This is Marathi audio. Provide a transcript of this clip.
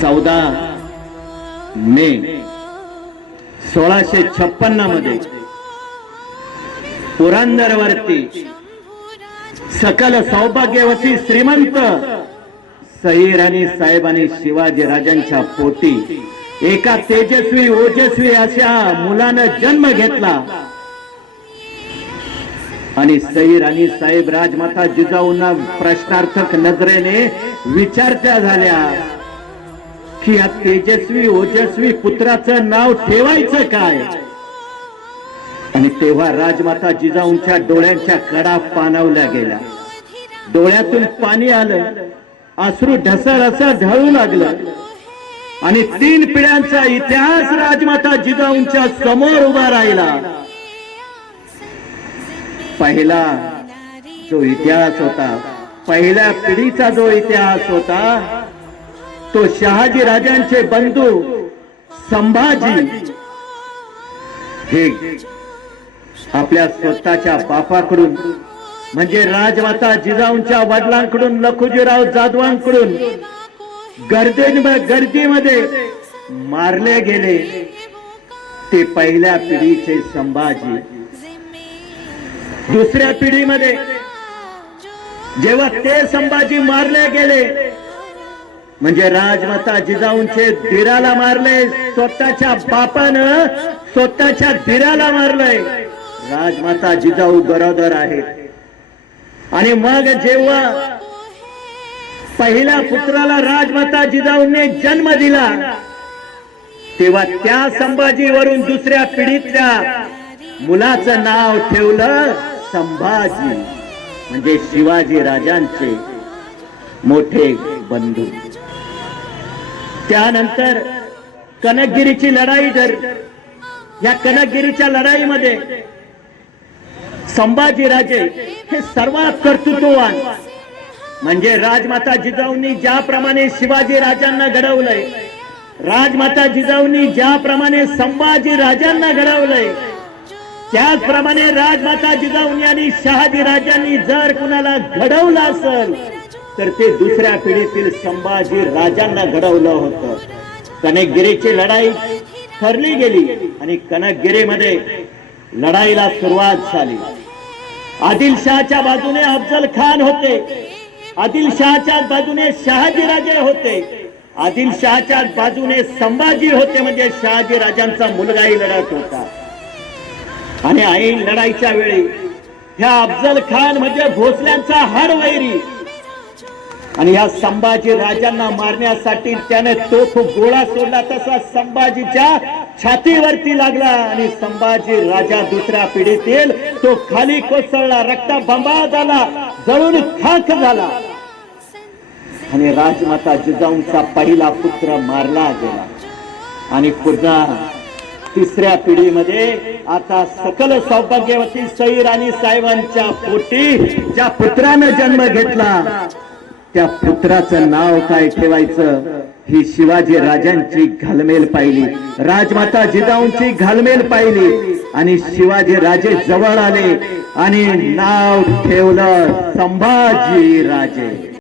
14 मे 1656 मध्ये पुरंदरवरती सकल सौभाग्यवती श्रीमंत सईराणी साहेबांनी शिवाजी राजांच्या पोटी एका तेजस्वी ओजस्वी अशा मुलानं जन्म घेतला आणि सईराणी साहेब राजमाता जिजाऊंना प्रश्नार्थक नजरेने विचारत्या झाल्या की या तेजस्वी ओजस्वी पुत्राचं नाव ठेवायचं काय। आणि तेव्हा राजमाता जिजाऊंच्या डोळ्यांच्या कडा पाणावल्या गेल्या, डोळ्यातून पाणी आलं, अश्रू ढसळसा ढळू लागलं आणि 3 पिढ्यांचा इतिहास राजमाता जिजाऊंच्या समोर उभा राहिला। पहिला जो इतिहास होता, पहिल्या पिढीचा जो इतिहास होता तो शहाजी राजांचे बंधू संभाजी हे आपल्या स्वतःच्या बापाकडून म्हणजे राजमाता जिजाऊंच्या वडिलांकडून लखुजीराव जाधवांकडून गर्दीमध्ये मारले गेले। ते पहिल्या पिढीचे संभाजी। दुसऱ्या पिढीमध्ये जेव्हा ते संभाजी मारले गेले म्हणजे राजमाता जिजाऊंचे धीराला मारले, स्वतःच्या बापानं स्वतःच्या धीराला मारलंय। राजमाता जिजाऊ गरोदर आहेत आणि मग जेव्हा पहिल्या पुत्राला राजमाता जिजाऊंनी जन्म दिला तेव्हा त्या संभाजीवरून दुसऱ्या पिढीतल्या मुलाचं नाव ठेवलं संभाजी, म्हणजे शिवाजी राजांचे मोठे बंधू। त्यानंतर कनकगिरीची लढाई या कनकगिरीच्या लढाईमध्ये संभाजी राजे हे सर्वात कर्तृत्ववान म्हणजे राजमाता जिजाऊंनी ज्याप्रमाणे शिवाजी राजांना घडवलंय, राजमाता जिजाऊंनी ज्याप्रमाणे संभाजी राजांना घडवलंय, त्याचप्रमाणे राजमाता जिजाऊंनी आणि शहाजी राजांनी जर कुणाला घडवलं असेल तर ते दुसऱ्या पिढीतील संभाजी राजांना घडवलं होतं। कनकगिरीची लढाई ठरली गेली आणि कनकगिरीमध्ये लढाईला सुरुवात झाली। आदिलशहाच्या बाजूने अफजल खान होते, आदिलशहाच्या बाजूने शहाजी राजे होते, आदिलशहाच्या बाजूने संभाजी होते म्हणजे शहाजी राजांचा मुलगाही लढत होता। आणि ऐन लढाईच्या वेळी ह्या अफजल खान म्हणजे भोसल्यांचा हाडवैरी आणि या संभाजी राजांना मारण्यासाठी त्याने तोफ गोळा सोडला, तसा संभाजीच्या छातीवरती लागला आणि संभाजी राजा दुसऱ्या पिढीतील तो खाली कोसळला, रक्तबंबाळ झाला, जळून खाक झाला आणि राजमाता जिजाऊंचा पहिला पुत्र मारला गेला। आणि पुन्हा तिसऱ्या पिढीमध्ये आता सकल सौभाग्यवती सईराणी साहेबांच्या पोटी ज्या पुत्रानं जन्म घेतला त्या पुत्राचं नाव काय ठेवायचं ही शिवाजी राजांची घालमेल पाहिली, राजमाता जिजाऊंची घालमेल पाहिली आणि शिवाजी राजे जवळ आले आणि नाव ठेवलं संभाजी राजे।